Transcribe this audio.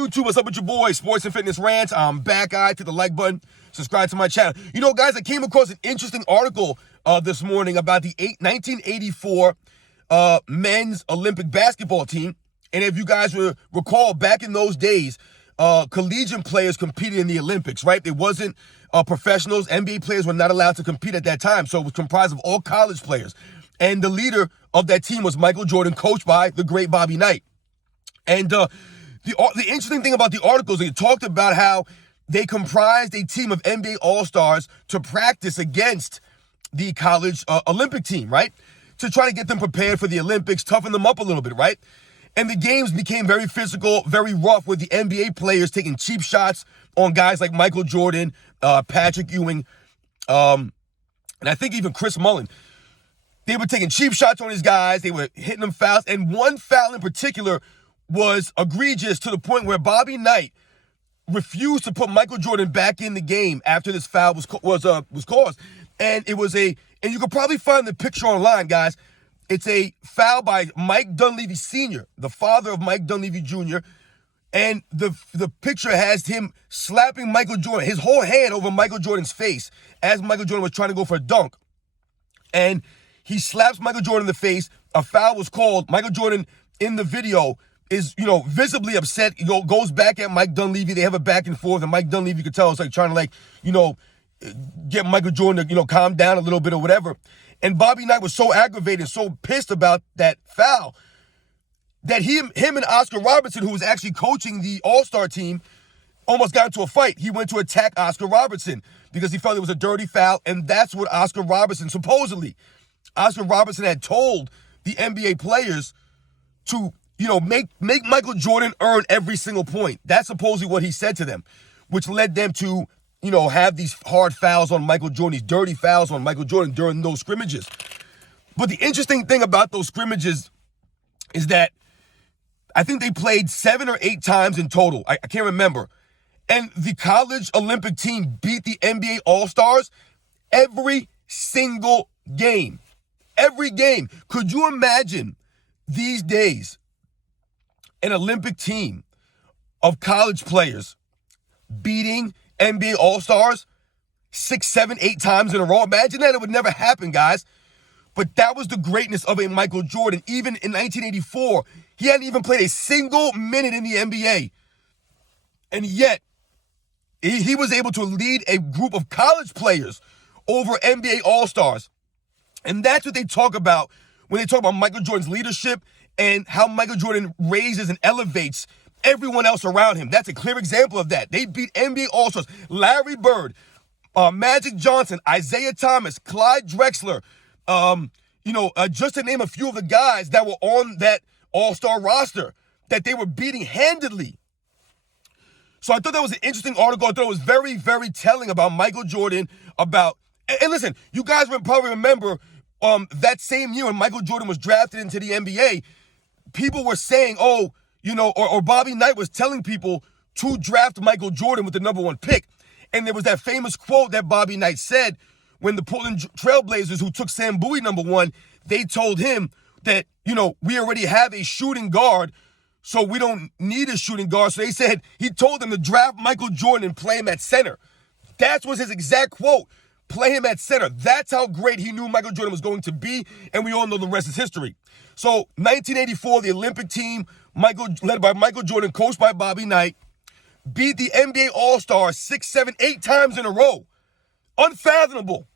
YouTube? What's up with your boy, Sports and Fitness Rants? I'm back, guys. Hit the like button. Subscribe to my channel. You know, guys, I came across an interesting article this morning about the 1984 men's Olympic basketball team. And if you guys recall, back in those days, collegiate players competed in the Olympics, right? It wasn't professionals. NBA players were not allowed to compete at that time. So it was comprised of all college players. And the leader of that team was Michael Jordan, coached by the great Bobby Knight. And the interesting thing about the article is it talked about how they comprised a team of NBA All-Stars to practice against the college Olympic team, right? To try to get them prepared for the Olympics, toughen them up a little bit, right? And the games became very physical, very rough, with the NBA players taking cheap shots on guys like Michael Jordan, Patrick Ewing, and I think even Chris Mullin. They were taking cheap shots on these guys. They were hitting them fouls. And one foul in particular was egregious to the point where Bobby Knight refused to put Michael Jordan back in the game after this foul was caused. And it was and you can probably find the picture online, guys. It's a foul by Mike Dunleavy Sr., the father of Mike Dunleavy Jr., and the picture has him slapping Michael Jordan, his whole hand over Michael Jordan's face as Michael Jordan was trying to go for a dunk. And he slaps Michael Jordan in the face. A foul was called. Michael Jordan in the video is, visibly upset. He goes back at Mike Dunleavy. They have a back and forth, and Mike Dunleavy, you could tell, is like trying to get Michael Jordan to, calm down a little bit or whatever. And Bobby Knight was so aggravated, so pissed about that foul that him and Oscar Robertson, who was actually coaching the All-Star team, almost got into a fight. He went to attack Oscar Robertson because he felt it was a dirty foul, and that's what Oscar Robertson had told the NBA players to, make Michael Jordan earn every single point. That's supposedly what he said to them, which led them to, have these hard fouls on Michael Jordan, these dirty fouls on Michael Jordan during those scrimmages. But the interesting thing about those scrimmages is that I think they played 7 or 8 times in total. I can't remember. And the college Olympic team beat the NBA All-Stars every single game. Every game. Could you imagine these days an Olympic team of college players beating NBA All-Stars 6, 7, 8 times in a row? Imagine that. It would never happen, guys. But that was the greatness of a Michael Jordan. Even in 1984, he hadn't even played a single minute in the NBA. And yet, he was able to lead a group of college players over NBA All-Stars. And that's what they talk about when they talk about Michael Jordan's leadership and how Michael Jordan raises and elevates everyone else around him. That's a clear example of that. They beat NBA All-Stars. Larry Bird, Magic Johnson, Isaiah Thomas, Clyde Drexler, just to name a few of the guys that were on that All-Star roster that they were beating handedly. So I thought that was an interesting article. I thought it was very, very telling about Michael Jordan, and listen, you guys would probably remember that same year when Michael Jordan was drafted into the NBA, people were saying, or Bobby Knight was telling people to draft Michael Jordan with the number 1 pick. And there was that famous quote that Bobby Knight said when the Portland Trailblazers, who took Sam Bowie number 1, they told him that, we already have a shooting guard, so we don't need a shooting guard. So he told them to draft Michael Jordan and play him at center. That was his exact quote. Play him at center. That's how great he knew Michael Jordan was going to be, and we all know the rest is history. So 1984, the Olympic team, led by Michael Jordan, coached by Bobby Knight, beat the NBA All-Stars 6, 7, 8 times in a row. Unfathomable.